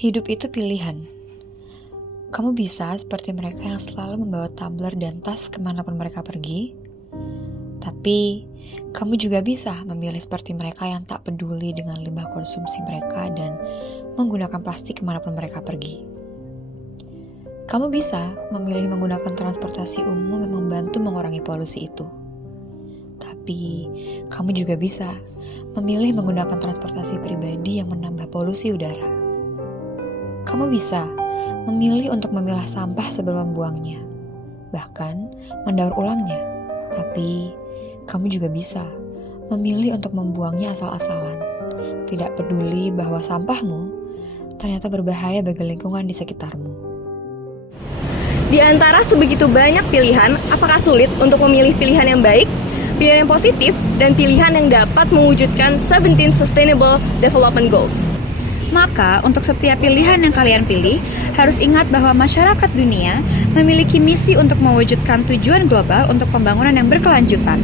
Hidup itu pilihan. Kamu bisa seperti mereka yang selalu membawa tumbler dan tas kemanapun mereka pergi. Tapi, kamu juga bisa memilih seperti mereka yang tak peduli dengan limbah konsumsi mereka dan menggunakan plastik kemanapun mereka pergi. Kamu bisa memilih menggunakan transportasi umum yang membantu mengurangi polusi itu. Tapi, kamu juga bisa memilih menggunakan transportasi pribadi yang menambah polusi udara. Kamu bisa memilih untuk memilah sampah sebelum membuangnya, bahkan mendaur ulangnya. Tapi, kamu juga bisa memilih untuk membuangnya asal-asalan, tidak peduli bahwa sampahmu ternyata berbahaya bagi lingkungan di sekitarmu. Di antara sebegitu banyak pilihan, apakah sulit untuk memilih pilihan yang baik, pilihan yang positif, dan pilihan yang dapat mewujudkan 17 Sustainable Development Goals? Maka, untuk setiap pilihan yang kalian pilih, harus ingat bahwa masyarakat dunia memiliki misi untuk mewujudkan tujuan global untuk pembangunan yang berkelanjutan.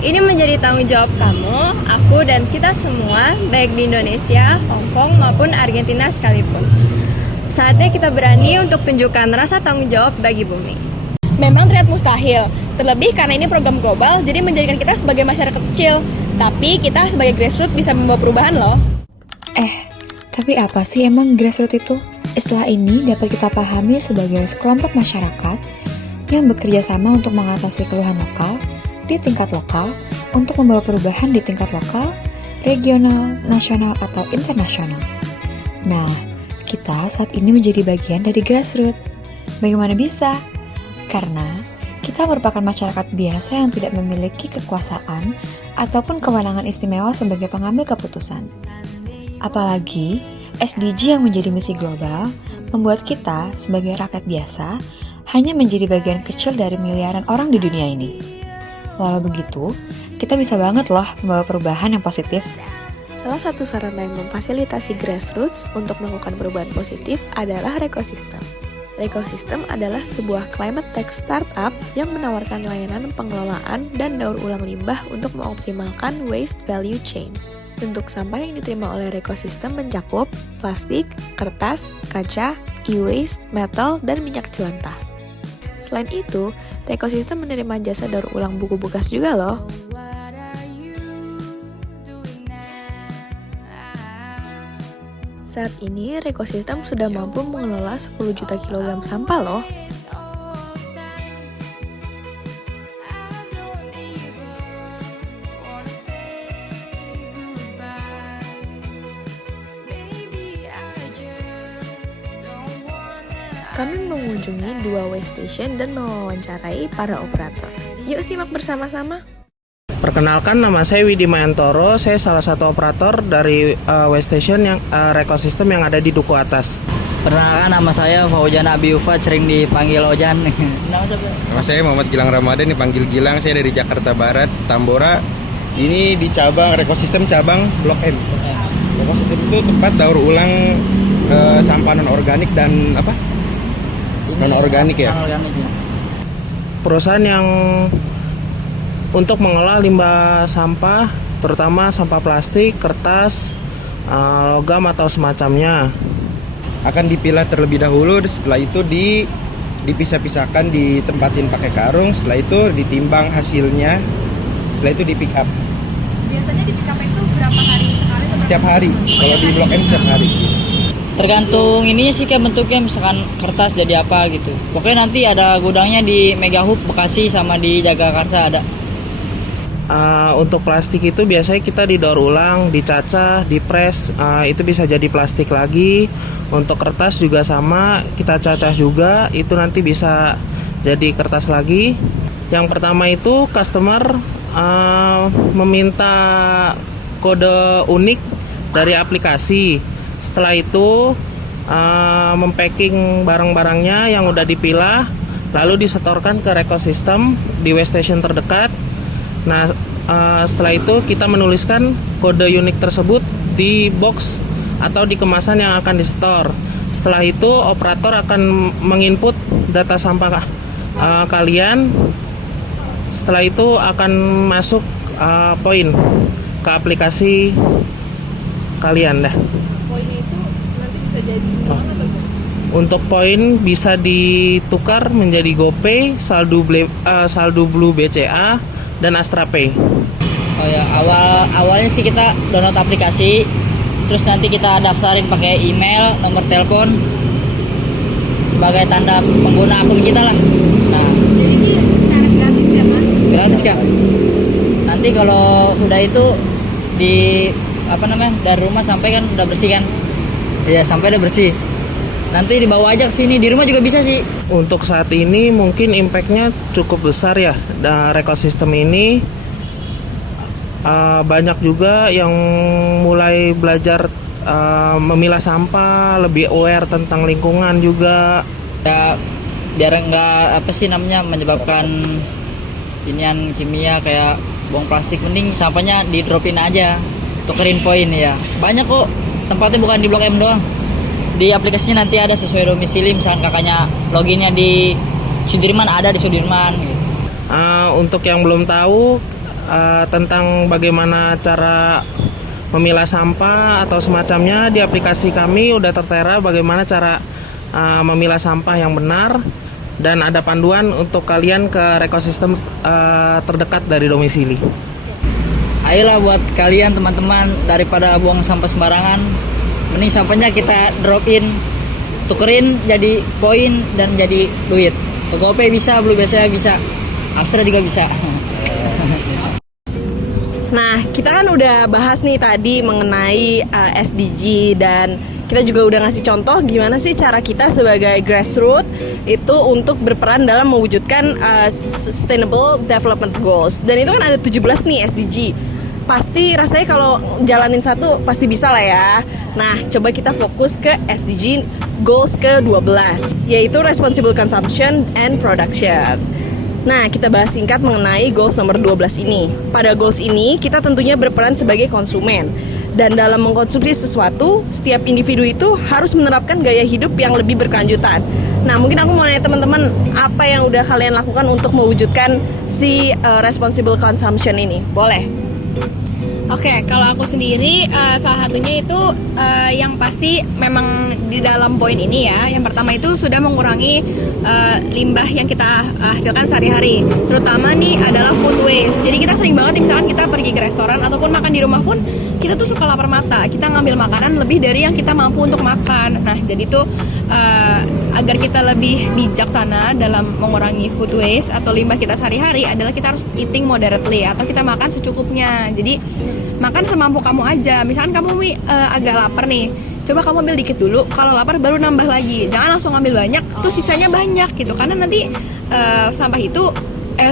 Ini menjadi tanggung jawab kamu, aku, dan kita semua, baik di Indonesia, Hong Kong, maupun Argentina sekalipun. Saatnya kita berani untuk tunjukkan rasa tanggung jawab bagi bumi. Memang terlihat mustahil, terlebih karena ini program global, jadi menjadikan kita sebagai masyarakat kecil. Tapi kita sebagai grassroots bisa membawa perubahan loh. Tapi apa sih emang grassroots itu? Istilah ini dapat kita pahami sebagai sekelompok masyarakat yang bekerja sama untuk mengatasi keluhan lokal di tingkat lokal untuk membawa perubahan di tingkat lokal, regional, nasional, atau internasional. Nah, kita saat ini menjadi bagian dari grassroots. Bagaimana bisa? Karena kita merupakan masyarakat biasa yang tidak memiliki kekuasaan ataupun kewenangan istimewa sebagai pengambil keputusan. Apalagi, SDG yang menjadi misi global membuat kita sebagai rakyat biasa hanya menjadi bagian kecil dari miliaran orang di dunia ini. Walau begitu, kita bisa banget loh membawa perubahan yang positif. Salah satu sarana yang memfasilitasi grassroots untuk melakukan perubahan positif adalah Recosystem. Recosystem adalah sebuah climate tech startup yang menawarkan layanan pengelolaan dan daur ulang limbah untuk mengoptimalkan waste value chain. Bentuk sampah yang diterima oleh Recosystem mencakup plastik, kertas, kaca, e-waste, metal, dan minyak jelantah. Selain itu, Recosystem menerima jasa daur ulang buku bekas juga loh. Saat ini, Recosystem sudah mampu mengelola 10 juta kilogram sampah loh. Kami mengunjungi 2 waste station dan mewawancarai para operator. Yuk simak bersama-sama. Perkenalkan, nama saya Widi Mayantoro. Saya salah satu operator dari waste station yang Recosystem yang ada di Duku Atas. Perkenalkan, nama saya Faujan Abi Ufat, sering dipanggil Ojan. Nama saya Muhammad Gilang Ramadan, dipanggil Gilang. Saya dari Jakarta Barat, Tambora. Ini di cabang Recosystem cabang Blok M. Recosystem itu tempat daur ulang sampah non-organik dan non-organik ya. Perusahaan yang untuk mengolah limbah sampah, terutama sampah plastik, kertas, logam atau semacamnya. Akan dipilah terlebih dahulu, setelah itu dipisah-pisahkan, ditempatin pakai karung, setelah itu ditimbang hasilnya, setelah itu di pick up. Biasanya di pick up itu berapa hari sekali? Setiap hari, kalau di Blok M setiap hari. Tergantung ininya sih, kayak bentuknya, misalkan kertas jadi apa gitu. Pokoknya nanti ada gudangnya di Mega Hub Bekasi sama di Jagakarsa ada. Untuk plastik itu biasanya kita didaur ulang, dicacah, dipres, itu bisa jadi plastik lagi. Untuk kertas juga sama, kita cacah juga, itu nanti bisa jadi kertas lagi. Yang pertama itu customer meminta kode unik dari aplikasi. Setelah itu mempacking barang-barangnya yang udah dipilah, lalu disetorkan ke Recosystem di waste station terdekat. Nah, setelah itu kita menuliskan kode unik tersebut di box atau di kemasan yang akan disetor. Setelah itu operator akan menginput data sampah kalian. Setelah itu akan masuk poin ke aplikasi kalian dah. Poinnya itu nanti bisa Untuk poin bisa ditukar menjadi GoPay, saldo Blue BCA, dan Astra Pay. Oh ya, awalnya sih kita download aplikasi, terus nanti kita daftarin pakai email, nomor telepon sebagai tanda pengguna akun kita lah. Nah, Jadi ini secara gratis ya mas? gratis Kak. Nanti kalau udah itu dari rumah sampai kan udah bersih kan? Iya, sampai udah bersih. Nanti dibawa aja ke sini, di rumah juga bisa sih. Untuk saat ini mungkin impact-nya cukup besar ya. Ekosistem ini banyak juga yang mulai belajar memilah sampah, lebih aware tentang lingkungan juga. Ya, biar enggak menyebabkan inian kimia kayak buang plastik, mending sampahnya di dropin aja, tukerin poin ya. Banyak kok, tempatnya bukan di Blok M doang. Di aplikasinya nanti ada sesuai domisili, misalkan kakaknya loginnya di Sudirman, ada di Sudirman gitu. Untuk yang belum tahu tentang bagaimana cara memilah sampah atau semacamnya, di aplikasi kami udah tertera bagaimana cara memilah sampah yang benar, dan ada panduan untuk kalian ke ekosistem terdekat dari domisili. Ayolah buat kalian teman-teman, daripada buang sampah sembarangan, mending sampahnya kita drop in, tukerin jadi poin dan jadi duit. Ke GoPay bisa, Blue BCA bisa, Astra juga bisa. Nah, kita kan udah bahas nih tadi mengenai SDG, dan kita juga udah ngasih contoh gimana sih cara kita sebagai grassroots itu untuk berperan dalam mewujudkan Sustainable Development Goals. Dan itu kan ada 17 nih SDG. Pasti rasanya kalau jalanin satu pasti bisa lah ya. Nah, coba kita fokus ke SDG Goals ke-12, yaitu Responsible Consumption and Production. Nah, kita bahas singkat mengenai goals nomor 12 ini. Pada goals ini, kita tentunya berperan sebagai konsumen. Dan dalam mengkonsumsi sesuatu, setiap individu itu harus menerapkan gaya hidup yang lebih berkelanjutan. Nah, mungkin aku mau nanya teman-teman, apa yang udah kalian lakukan untuk mewujudkan si responsible consumption ini? Boleh? Oke, kalau aku sendiri salah satunya itu yang pasti memang di dalam poin ini ya. Yang pertama itu sudah mengurangi limbah yang kita hasilkan sehari-hari. Terutama nih adalah food waste. Jadi kita sering banget nih, misalkan kita pergi ke restoran ataupun makan di rumah pun kita tuh suka lapar mata. Kita ngambil makanan lebih dari yang kita mampu untuk makan. Nah, jadi tuh agar kita lebih bijaksana dalam mengurangi food waste atau limbah kita sehari-hari adalah kita harus eating moderately atau kita makan secukupnya. Jadi makan semampu kamu aja. Misalkan kamu agak lapar nih, coba kamu ambil dikit dulu. Kalau lapar baru nambah lagi. Jangan langsung ambil banyak, terus sisanya banyak gitu. Karena nanti sampah itu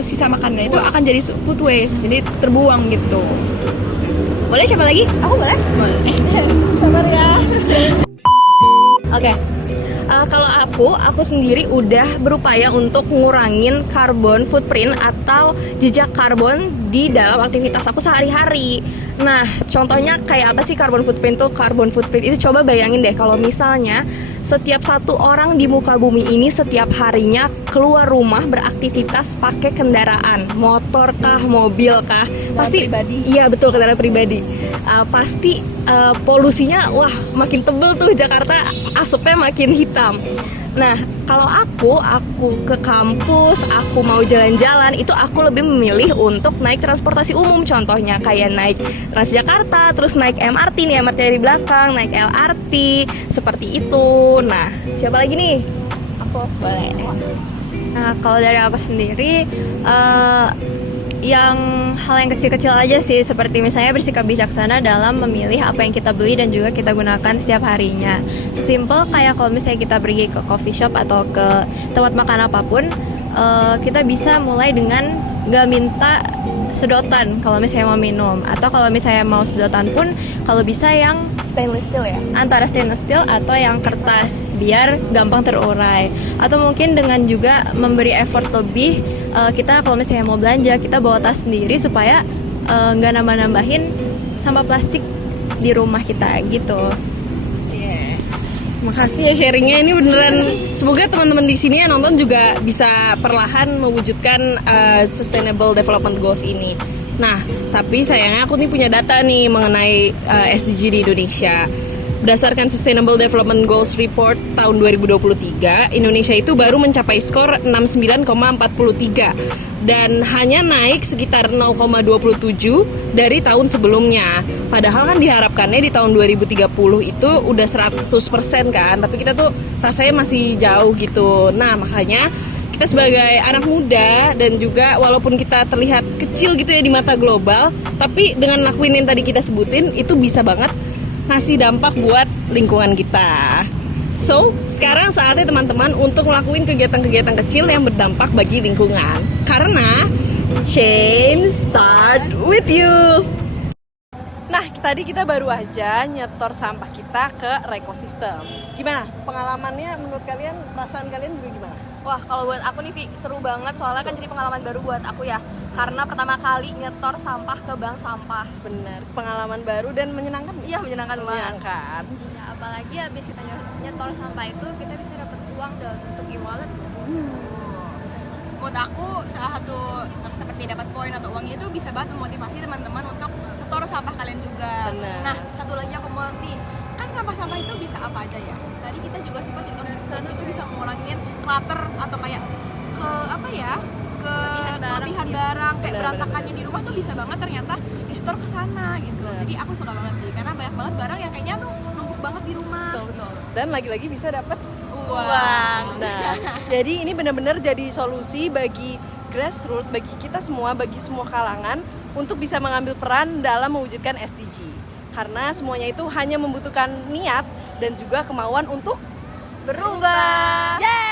sisa makanan itu akan jadi food waste, jadi terbuang gitu. Boleh siapa lagi? Aku boleh? Boleh. Sabar ya. Oke. Kalau aku sendiri udah berupaya untuk ngurangin carbon footprint atau jejak karbon di dalam aktivitas aku sehari-hari. Nah, contohnya kayak apa sih carbon footprint tuh? Carbon footprint itu coba bayangin deh kalau misalnya setiap satu orang di muka bumi ini setiap harinya keluar rumah beraktivitas pakai kendaraan, motor kah, mobil kah, pasti pribadi. Iya betul, kendaraan pribadi. Pasti polusinya wah makin tebel tuh, Jakarta asapnya makin hitam. Nah, kalau aku ke kampus, aku mau jalan-jalan, itu aku lebih memilih untuk naik transportasi umum. Contohnya kayak naik Transjakarta, terus naik MRT nih, MRT dari belakang, naik LRT, seperti itu. Nah, siapa lagi nih? Aku boleh. Nah, kalau dari aku sendiri, hal yang kecil-kecil aja sih, seperti misalnya bersikap bijaksana dalam memilih apa yang kita beli dan juga kita gunakan setiap harinya. Sesimpel kayak kalau misalnya kita pergi ke coffee shop atau ke tempat makan apapun, kita bisa mulai dengan gak minta sedotan kalau misalnya mau minum, atau kalau misalnya mau sedotan pun kalau bisa yang Stainless steel ya? antara stainless steel atau yang kertas biar gampang terurai. Atau mungkin dengan juga memberi effort lebih, kita kalau misalnya mau belanja kita bawa tas sendiri supaya nggak nambah-nambahin sampah plastik di rumah kita gitu. Makasih ya sharingnya, ini beneran semoga teman-teman di sini yang nonton juga bisa perlahan mewujudkan Sustainable Development Goals ini. Nah, tapi sayangnya aku nih punya data nih mengenai SDG di Indonesia. berdasarkan Sustainable Development Goals Report tahun 2023, Indonesia itu baru mencapai skor 69,43 dan hanya naik sekitar 0,27 dari tahun sebelumnya. Padahal kan diharapkannya di tahun 2030 itu udah 100% kan, tapi kita tuh rasanya masih jauh gitu. Nah, makanya kita sebagai anak muda dan juga walaupun kita terlihat kecil gitu ya di mata global, tapi dengan lakuin yang tadi kita sebutin itu bisa banget ngasih dampak buat lingkungan kita. So, sekarang saatnya teman-teman untuk ngelakuin kegiatan-kegiatan kecil yang berdampak bagi lingkungan. Karena change start with you. Nah, tadi kita baru aja nyetor sampah kita ke Rekosistem. Gimana pengalamannya menurut kalian, perasaan kalian juga gimana? Wah, kalau buat aku nih Vi, seru banget soalnya kan jadi pengalaman baru buat aku ya. Karena pertama kali nyetor sampah ke bank sampah. Bener, pengalaman baru dan menyenangkan. Iya, menyenangkan banget. Menyenangkan. Ya, apalagi habis kita nyetor sampah itu kita bisa dapat uang dalam bentuk e-wallet. Menurut aku salah satu seperti dapat poin atau uangnya itu bisa banget memotivasi teman-teman untuk setor sampah kalian juga. Bener. Nah, satu lagi aku mau ngerti, kan sampah-sampah itu bisa apa aja ya? Tadi kita juga sempat hitung itu bisa ngurangin clutter atau kayak kelebihan barang kayak berantakannya di rumah tuh bisa banget ternyata di store ke sana gitu. Jadi aku suka banget sih karena banyak banget barang yang kayaknya tuh numpuk banget di rumah. Betul. Dan lagi-lagi bisa dapat Uang. Nah, jadi ini benar-benar jadi solusi bagi grassroots, bagi kita semua, bagi semua kalangan untuk bisa mengambil peran dalam mewujudkan SDG. Karena semuanya itu hanya membutuhkan niat dan juga kemauan untuk Berubah. Yeay!